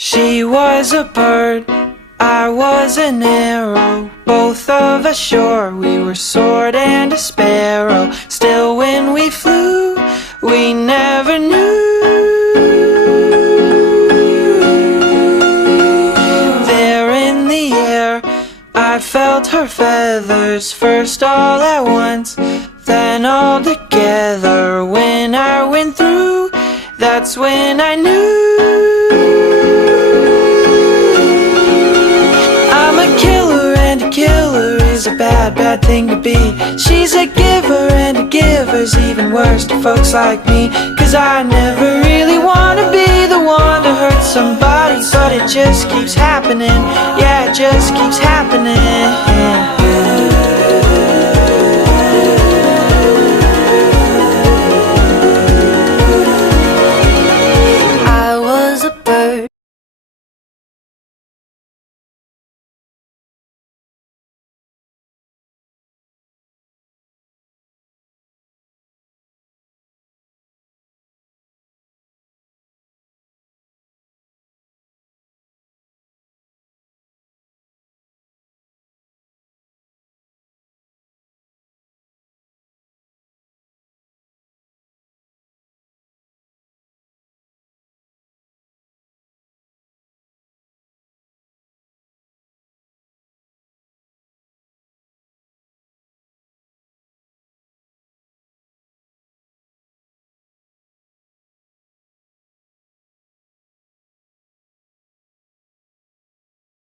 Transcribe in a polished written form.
She was a bird, I was an arrow. Both of us sure we were sword and a sparrow. Still when we flew, we never knew. There in the air, I felt her feathers, first all at once, then all together. When I went through, that's when I knew. I'm a killer, and a killer is a bad, bad thing to be. She's a giver, and a giver's even worse to folks like me. Cause I never really wanna be the one to hurt somebody, but it just keeps happening. Yeah, it just keeps happening.